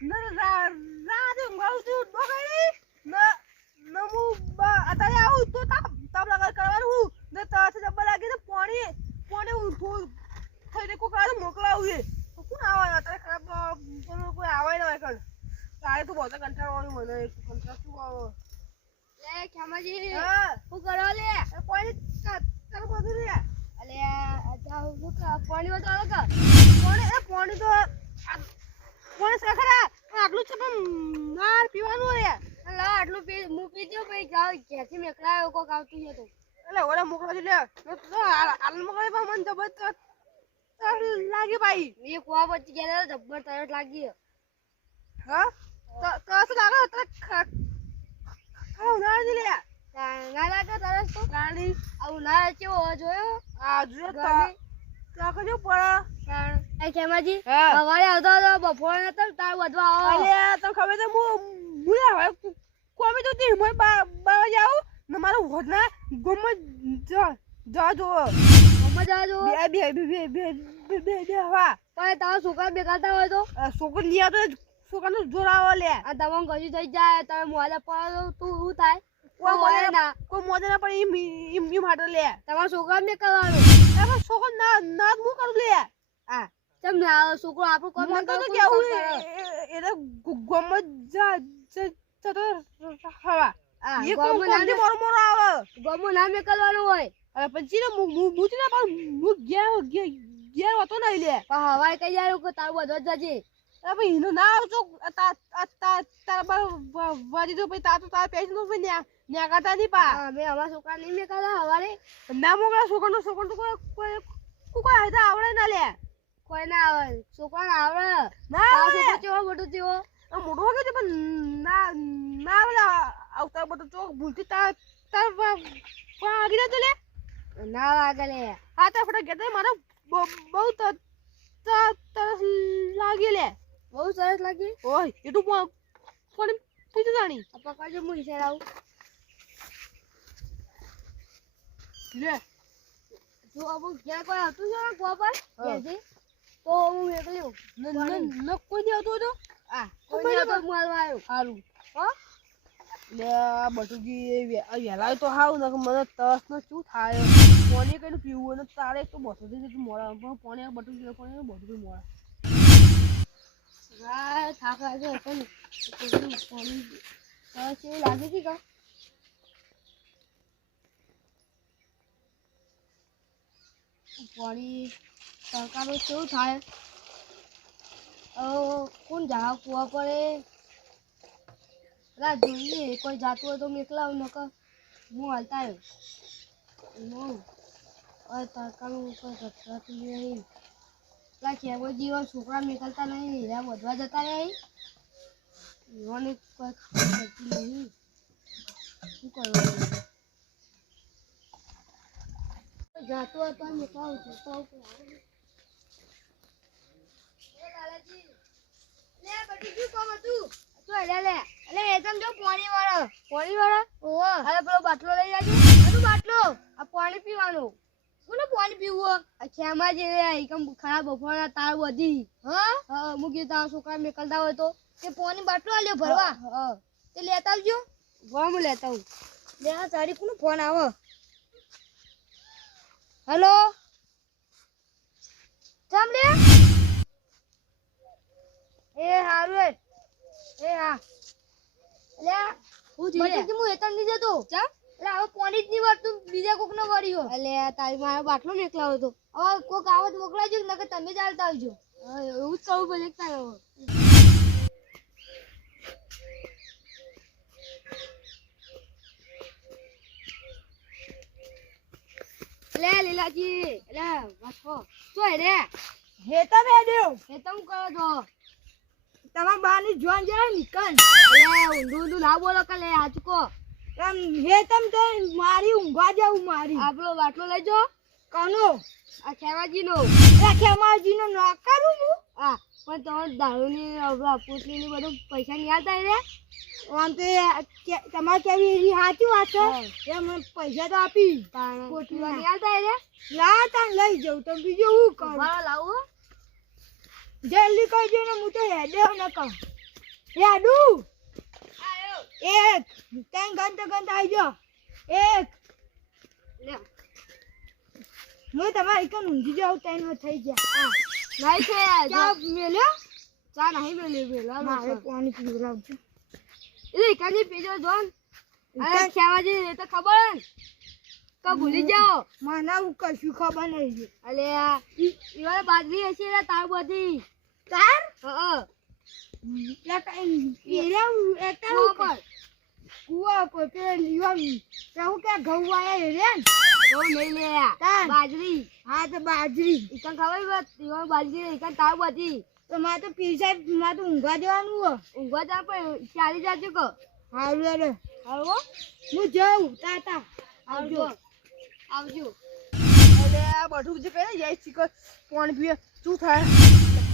રાતે ઊંઘાવું છું ડોગરી નમુ અત્યારે આવું તો તબ લગા કરવાનું ને તાથી જબ્બર લાગી તો પાણી ઉઠું થઈને કોક આ મોકલાવું છે કોણ આવે અત્યારે ખરાબ કોઈ આવે ના કર તારે તો બહુ કંટાળવાનું મને કંટાળ શું આવો લે ખેમાજી હા શું કરો લે કોઈ તાર બધું રે અલે આ હું પાણી વાળો કા પાણી તો પાણી સખરા આટલું છે પણ ના પીવાનું રે લા આટલું હું પી દઉં પછી જાવ ઘેરથી મેકલાયો કોક આવતું છે તો એટલે ઓલા મોકલો છે લે તો હાલ મોકલે પણ મન જબરદસ્ત લાગે ભાઈ એ કુવા પછી ગયા જબ્બર તરત લાગી હા તો શું લાગે તો ખાવ ના દે લે ના લાગે તરત તો ગાડી આવું ના કેવો જોયો આ જો તો કજો પડા એ ખેમાજી હા સવારે આવતો હતો બપોરે નતો તાર વધવા આવો અલે તો ખબર છે મુલે હવે કોમી તો તી મોય બાવા જાવ ને મારો હોદના ગમ જા જો મજા જો બે હવા પણ તારા છોકરા બેકાતા હોય તો છોકર લીયા તો છોકરાનો જોરાવો લે આ તમામ ગજુ થઈ જાય તમે મોલે પડો તું શું થાય કોઈ ના કોઈ મોજે ના પડે ઈમ હાટો લે તમારા છોકરા ને કરવાનું એ છોકર ના હું કરું લે આ કેમ ના છોકરો આપણું કામ મન તો કેવું એને ગમ જા તો હવા એ કોમ મોર આવે ગમો ના મેકલવાનું હોય અરે પછી ને મુજી ના પણ મુ ગયા હતો ના લે પણ હવાય કઈ જાય કે તારું બધો જ જજે અરે ભાઈ એનો ના આવજો તાર વાજી તો ભાઈ તાર પેશન તો ન્યા કાતા ની પા અમે અમારા છોકરા નહીં મેકલા હવારે ના મોકલા છોકરો તો કોઈ આયતા આવડે ના લે કોઈ ના આવે છોકરા આવડે ના છોકરો કેવો મોટું થયો મોટો હોય કે પણ ના ઓલા આવતા બધો ચોક ભૂલતી તાર આગી ના લે ના લાગે લે હા તો ફટા ગયા મને બહુ તરસ લાગી લે બહુ સરસ લાગી ઓય એટલું ફોન પીતું જાણી પકડજો હું ઈશાર આવું લે જો અમુક જ્યાં કોઈ હતું છે ને કુવા પર ઘેરથી તો હું એકલી ન કોઈ દે આવતો હતો આ કોઈ નહીં હતો હું હાલવા આવ્યો સારું હો લે બટુજી વેલા તો હાવ ને મને તસ ને શું થાય પાણી કઈ પીવું અને તારે તો બટુજી મોડા પણ પાણી બટુજી પાણી બધું મોડા હા થાક લાગ્યો હતો ને પાણી તરસ એવું લાગે છે કા પાણી તડકાનું કેવું થાય કોણ જા કુવા પડે રા જોઈએ કોઈ જાતું હોય તો મેકલાવ નકર હું હાલતા આવ્યો તડકાનું કોઈ ઘટરાતું નહીં પેલા ખેવો જીવો છોકરા મેકલતા નહીં એરા વધવા જતા રહે એવાને કોઈ ખબર પડતી નહીં શું કરવાનું જાતો હતો મેકાવ જતો બાટલો લઈ જાજો બાટલો આ પાણી પીવાનું કોને પાણી પીવું ખેમા જે ખરાબ બફોરના તાર બધી હા મૂકી તાર છોકરા મેકલતા હોય તો તે પાણી બાટલો આલ્યો ભરવા તે લેતા આવજો હું લેતા આવું લે આ તારી કોનો ફોન આવો હેલો ચમ લે એ હારું એ હા લે હું એતન ની જતો ચા એટલે હવે પાણી જ નહીં વળતું બીજા કોક નો વળ્યો એટલે તારી મારો બાટલો નીકળાયો હતો હવે કોક આવત મોકલાજો નકર તમે ચાલતા આવજો એવું જ કહું બધે તારો લે લીલાજી લે વાસો તો રે હેતા બે દેવ એ તમ કરો છો તમાર બાની જોન જાય નીકળ લે ઊંધું ના બોલો કે લે આચકો હે તમ તો મારી ઊંઘવા જાઉં મારી આપણો બાટલો લઈ જો કોનો આ ખેવાજી નો ખેમાજી નો ન કરું હું હા પણ તમારે દારૂની પોટલી ની બધું પૈસા નહીં આવતા રે આમ તો તમારે કેવી એવી સાચી વાત છે એમ પૈસા તો આપી પોટલી નહીં આવતા રે લા તા લઈ જાઉં તો બીજું હું કરું મારો લાવો જલ્દી કરજો ને હું તો હેડે ન કહું એ આડુ એક ત્રણ ગંત આવી ગયો એક લે હું તમારે એક ઊંઘી જાવ ટાઈમ થઈ ગયા નહીં છે ચા મેલ્યો ચા નહીં મેલ્યો મારે પાણી પીવડાવજો એ કાજી પીજો જોન અરે ખેવાજી એ તો ખબર કા ભૂલી જાઓ મને હું કશું ખબર નહીં અલે ઈવાને બાજરી હશે રે તાર બધી તાર હા લા કઈ એરા એકતા ઉપર કુવા પર પેલા લીવા કહું કે ઘઉં આયા રે ઘઉં નહીં લે બાજરી હા તો બાજરી ઈકન ખબર વાત ઈવા બાજરી ઈકન તાર બધી તો મારે તો પીસાય મારે તો ઊંઘવા જવાનું હો ઊંઘવા જા પણ ચાલી જાજો કો હારું રે હાલો હું જાઉં તાતા આવજો આવજો અલે આ બધું જે કહે જાય ચીકર પાણી પીએ શું થાય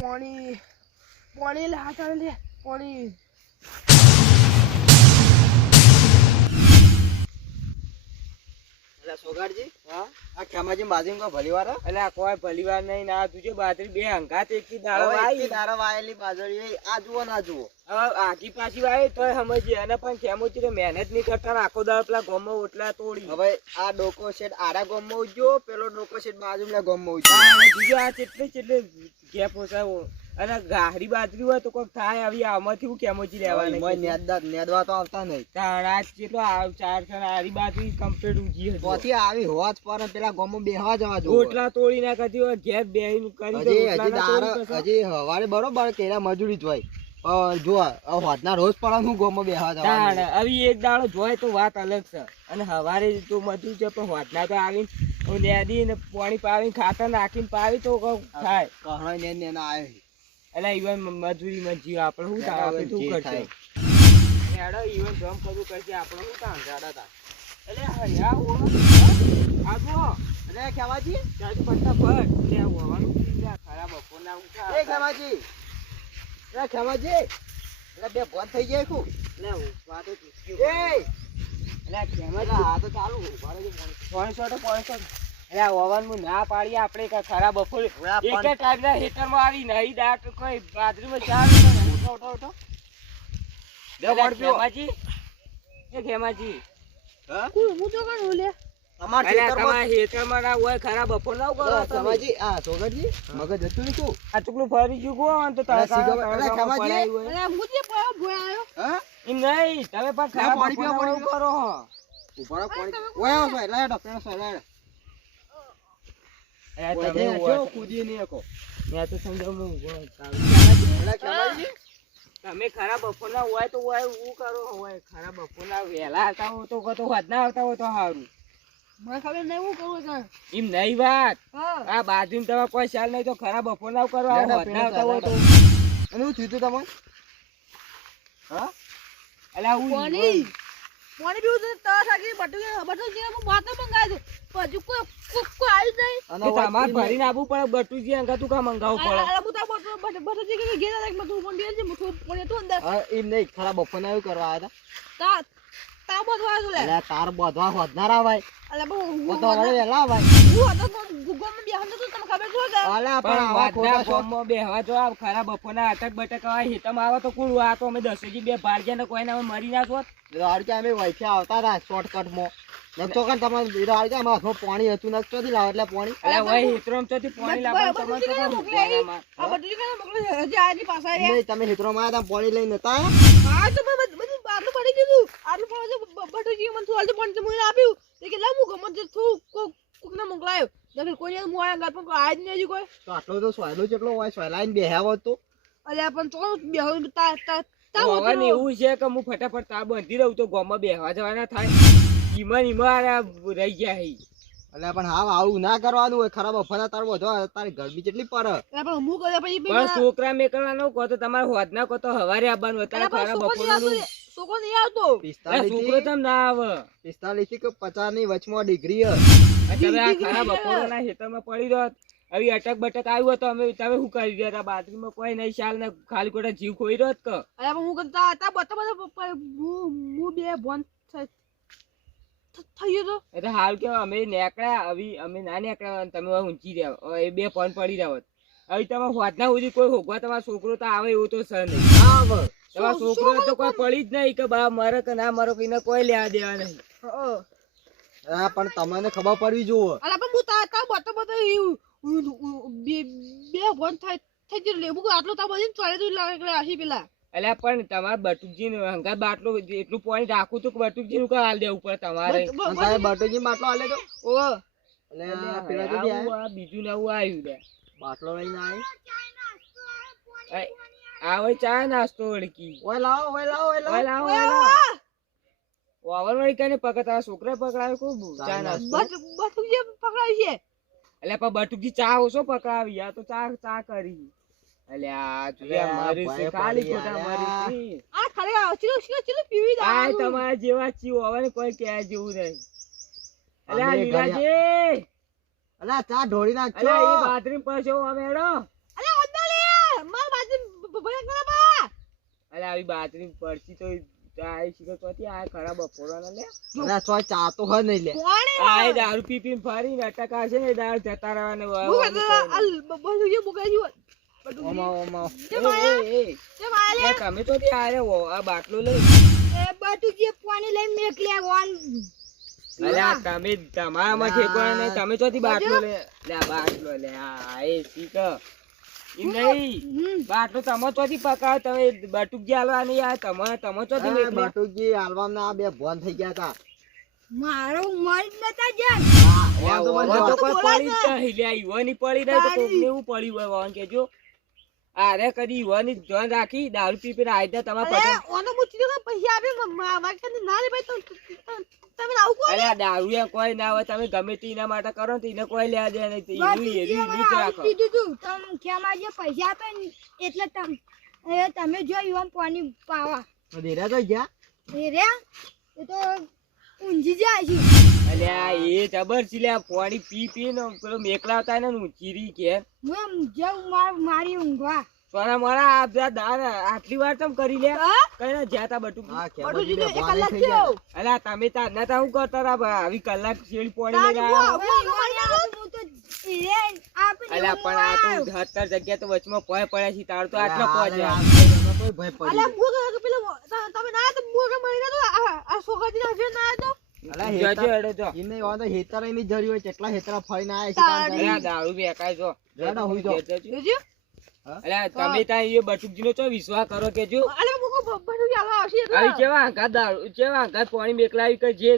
પાણી લે હાથ લે પાણી એટલે સોગાડજી હા આ ખેમાજી બાજુ કો ભલીવાર એટલે આ કોઈ ભલીવાર નહીં ના તુજે બાજરી બે હંગાત એકથી દાડો હવે વાઈ એકથી દાડા વાયેલી બાજરી આ જુઓ ના જુઓ હવે આખી પાછી વાય તોય સમજીએ અને પણ ખેમોચી તો મહેનત નહીં કરતા ને આખો દાડો પેલા ગોમો ઓટલા તોડી હવે આ ડોકો શેડ આડા ગોમમાં ઉજ્યો પેલો ડોકો શેડ બાજુના ગોમમાં ઉજ્યો અને બીજો આ ચેટલે ગેપ ઓછાવો અને ગાહરી બાજરી હોય તો કોઈક થાય આવી આમાંથી હું ખેમોચી લેવાની નેદવા તો આવતા નહીં તારા કેટલો ચાર હારી બાજરી કમ્પ્લીટ ઉજી હતી ત્યાંથી આવી હોજ પર પેલા ગોમમાં બેહવા જવા જો ઓટલા તોડી ના કરતી હોય ઘેર બેહીને કરી તો હજી રોટલા હજી ના તોડી દાડા કશા. હજી હવારે બરોબર કેરા મજૂરી જ હોય જો હોજના રોજ પણ હું ગોમમાં બેહવા તાણ જવાનું આવી એક દાડો જોય તો વાત અલગ છે અને હવારે તો મધુર છે પણ હોદના તો આવીને નેદી ને પાણી પાવીને ખાતર નાખીને પાવી તો કોક થાય કહણો ને ને ના આવ્યો એટલે ઈવન મજૂરીમાં જીવ આપણે શું થાય આપણે શું જે કરશે થાય. હેડો ઈવન જમ કરવું કરશે આપણે શું કામ જાડા તા એટલે હયા ઓ આ જુઓ અરે ખેમાજી ચાજુ ફટાફટ લે હોવાનું પીજા ખરાબ બપોરના ઉઠા એ ખેમાજી એ ખેમાજી એટલે બે ભોન થઈ જાય ખું લે વાતો ચૂસ્યો એ એટલે કેમાં આ તો ચાલુ ઉભા રહેજો ફોન. 500 એટલે હોવાનું ના પાડીએ આપણે કાંઈ ખરાબ બપોરે હવે આ એક પણ- ટાઈપના હેટરમાં આવી નહીં દાટ કોઈ બાજરીમાં ચાલ ઉઠો બે ભોન પીવો. ખેમાજી એ ખેમાજી હા? હું તો કાં લે અમાર અલ્યા ખેતરમાં- તમારા હેતરમાં ના હોય ખરાબ બપોર ના કરો તમે. ખેમાજી આ સોગરજી મગજ હતું ને શું આ ટુકડું ફરી ચૂકો તો અલા, ખેમાજી. પડાયું હોય. અરે હું જે ભોય આવ્યો હા એમ નહીં તમે પણ ખરાબ પાણી બપોરના પીવો, એવું કરો હો. ઉભા રહો, પાણી ઓય આવો સોય લાડો પેલો સોય લાડો અલ્યા, ઓય તમે જે હોય જો તો- કૂદી નહીં શકો મેં તો સમજાવું હું ઊભો છું. અલા ખેમાજી તમે ખરાબ બપોરના હોય તો હોય એવું કરો હોય ખરાબ બપોરના વહેલા આવતા હોય તો કતો વધના આવતા હોય તો સારું મને ખબર નહીં હું કરું છું એમ નહીં વાત હા આ બાજુ તમારે કોઈ ચાલ નહીં તો ખરાબ બપોરના કરો લેડા, વધના આવતા હોય તો અને હું થયું તું તમને હા અલ્યા હું પાણી પીવું તો તરસ લાગી બધું જે હું વાત મંગાવી દઉં હજુ કોઈ આવી જ નહીં અને એ તમારે વાત ભરીને આવવું પડે ગટુજી અંગા તું કા મંગાવવું પડે અરે હું તો બધું જે કે ઘેર લાગ તું પણ દે છે હું પણ તું અંદર હા, એમ નહીં ખરાબ બપોરના એવું કરવા આવ્યા તા તા બધું લે હતા તાર બધવા હોદનારા ભાઈ અલે બહુ ઓ તો હવે વહેલા ભાઈ હું હતો ગુગોમાં બેહન તો તમને ખબર છો કે અલા પણ પણ આવા વાતના ખોટા શોખ ગામમાં બેહવા જો આ ખરાબ બપોરના અટક બટક આવા હેતમ આવે તો કોણ આ તો અમે દસેજી બે ભાગ્યા ને કોઈને અમે મરી ના જોત રાડકે અમે વૈઠા આવતા હતા શોર્ટકટમાં નતો કાન તમારે રાડકે અમારા હાથમાં પાણી હતું નતો થી લાવ એટલે પાણી એટલે હોય હેતરોમ ચોથી પાણી લાવવાનું તમને તો કોણ ઉપાડામાં? આ બધું કે મોકલે હજી આજી પાસે આવ્યા નહીં તમે હિતરોમાં આવ્યા હતા પાણી લઈને નતા હા તો બધું આટલું પડી ગયું આટલું પડે બધું જે મને થોડું પણ મને આપ્યું તે કે લા હું ગમત થોડું કોકને મોકલાયો નકર કોઈ હું આયા ગાત પણ આજ નહીં હજી કોઈ તો આટલો તો સોયલો કેટલો હોય સોયલાઈને બેહ્યા તો અલ્યા પણ તો બેહો તા તા તા હવે ને એવું છે કે હું ફટાફટ તા બંધી રહું તો ગામમાં બેહવા જવાના થાય ઈમન રહી ગયા હી એટલે પણ હા આવું ના કરવાનું હોય ખરાબ અફના તાર વધવા તારી ગરમી કેટલી પડે પણ હું કરે પછી પણ છોકરા મેકવાનો કહો તો તમારે હોદના કહો તો હવારે આવવાનું હતા ખરાબ બપોરનું છોકરો નહીં આવતો 45 છોકરો તમ ના આવે 45 થી કે 50 ની વચમાં ડિગ્રી હે તમે આ ખરાબ બપોરના હેતરમાં પડી રહ્યો આવી અટક બટક આવ્યું હોય તો અમે તમે શું કરી રહ્યા હતા બાથરૂમમાં કોઈ નહીં ચાલ ને ખાલી ખોટા જીવ ખોઈ રહ્યો જ કે અરે પણ હું કરતા હતા બધા હું બે બોન થઈ ગયો તો એટલે હાલ કે અમે નીકળ્યા હવે અમે ના નીકળ્યા અને તમે હવે ઊંચી રહ્યા હવે એ બે ફોન પડી રહ્યા હોત હવે તમે હોદના સુધી કોઈ હોગવા તમારો છોકરો તો આવે એવું તો સર નહીં હા હવે તમારો છોકરો તો કોઈ પડી જ નહીં કે બા મરે કે ના મરો કે એને કોઈ લેવા દેવા નહીં. હા પણ તમને ખબર પડવી જોવે. અલા પણ હું તા બતો બે ભોન થઈ જ લેબુ આટલો તા બધી ચોરે તો લાગે આહી પેલા. અલ્યા પણ તમારે બટુકજી નું હંગાત બાટલો એટલું પાણી રાખવું તો બટુકજી નું હાલ દેવું પડે તમારે. અને સાહેબ બાટોજી બાટલો આલે તો ઓ એટલે પેલા તો ગયા આવું આ બીજું નવું આવ્યું લે. બાટલો લઈને આવી. આ વળી ચા નાસ્તો વળકી ઓય લાવો ઓય લાવો ઓય લાવો. લાવો ઓવર વળી કને પકડ આ છોકરા પકડાયો ખૂબ ચા નાસ્તો. બસ જે પકડાય છે. એટલે પણ બટુકજી ચા ઓછો પકડાવી આ તો ચા કરી. અલ્યા તુયા મારી છે ખાલી ખોટા મારી છે. આ ખરે ચીલો પીવી દા. આ તમારા જેવા ચીવ હવે કોઈ કહે જેવું નહીં. અલ્યા લીલાજી અલા ચા ઢોળી નાખજો. અલ્યા ઈ બાથરૂમ પાછો અમેડો. અલે ઓદા લે માર બાજુ ભલે કરે બા. અલ્યા આવી બાથરૂમ પડતી તો આ શીખો તોથી આ ખરાબ બપોરાના લે. અલા સોય ચા તો હ નહીં લે. કોણે આ દારૂ પી પીને ફરીને અટકા છે ને દારૂ જતા રહેવાને અલ બસ જે બગાડ્યું ઓમા ઓમા તમે તો આરે આ બાટલો લઈ. એ બટુજી પાણી લઈને મેકલ્યા વન. અલ્યા તમે તમારામાં ઠેકોણા નહીં તમે તો બાટલો લે લે બાટલો લે આ એ શીખ એમ નહીં બાટલો તમે તો પકાવ તમે બટુકજી હાલવા નહીં આ તમે તો બાટુજી આલવાના આ બે ભોન થઈ ગયા તા. મારો મરી જ નતા જ્યાં. અરે કદી યુવાની ધ્યાન રાખી દારૂ પી પીને આઈ તમારા ઓનો મુચી કે પૈસા આપે માર કે ના લે ભાઈ તમે આવું કો. અલ્યા દારૂ કોઈ ના હોય તમે ગમે તે એના માટે કરો ને એને કોઈ લેવા દે નહીં. કીધું તું તમે ખેમાં જે પૈસા આપે ને એટલે તમે જો યુવાન પાણી પાવા તો દેરા તો ગયા. એ રે એ તો ઊંઘી જાય છે. અલ્યા એ જબર છે લ્યા પાણી પી પી ને પેલો મેકલાવતા ને ચીરી કે હું એમ જાઉં મારી ઊંઘવા. સોના મારા આ બધા દાર આટલી વાર તમ કરી લે કઈ ના જ્યાતા બટુક. હા બટુજી ખેમાજી બે તો એક ભોન કલાક થઈ ગયા. થયો. અલ્યા તમે તાર ના તા હું કરતા રા આવી કલાક શેડી પાણી લઈને આવ્યા. હું તો અલ્યા પણ આ તો 70 જગ્યા તો વચમાં પોય પડ્યા છે તાર તો આટલો પહોંચ્યા. કોઈ ભય પડી અલે મુ કે પેલો તમે ના તો મુ કે મહિના તો આ સોગાજી ના હશે ના તો. અલા જજો હેતર હેડો જો. ઇને વાંધો હેતર એની જરી હોય કેટલા હેતરા ફરીને આયા છે અલ્યા દારૂ બેકાય જો. જડો હુઈ જો. જોજો અલ્યા તમે ત્યાં એ બટુકજી નો ચો વિશ્વાસ કરો કે જો અલે મુ કો બટુજી આવા આવશે આવી કેવા આંકા દારૂ કેવા આંકા પાણી મેકલાવી કે જે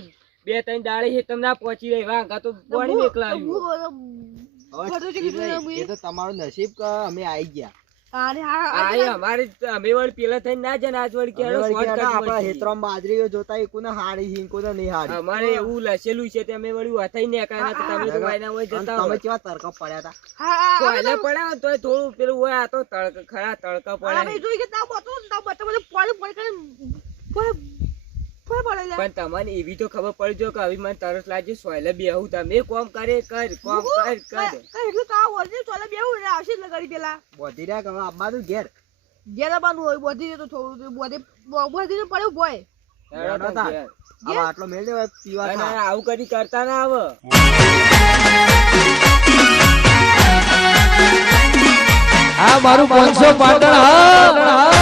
2-3 દાડે હે તમને પહોંચી રહી આંકા તો પાણી મેકલાવ્યું. એ તો તમારું નસીબ કે અમે આવી ગયા. અરે હા આ અમારે અમે વળી પેલા થઈને ના જાય આજ વળી કેડો આપણા હેતરામ બાજરી જોતા એ કોને હારી હિં કોને નહીં હારી. અમારે એવું લસેલું છે તે અમે વળી વાથાઈ ને કાના તો તમે તો વાયના હોય જતા તમે હોય કેવા તરકપ પડ્યા હતા. હા કોઈને પડ્યા તો થોડું પેલું હોય આ તો ખરા તડકા અમે પડે. જોઈ કે તા બતો બધું પાણી પડે પડે પણ તમને એવી તો ખબર પડી જો કે હવે મને તરસ લાગે સોયલે બેહું તમે કોમ કરે કર કોમ કર કર એટલું કા વળને ચોલે બેવું ને આવશે લગાડી પેલા વધી રહ્યા કે હવે આવવાનું ઘેર. ઘેર બાનું હોય બધી તો થોડું બધી બધી પડ્યું ભોય હેડો તો ઘેર. હવે આટલો મેળ દેવાય પીવા અને થા. આવું કદી કરતા ના આવે. આ મારું 500 પાટણ હા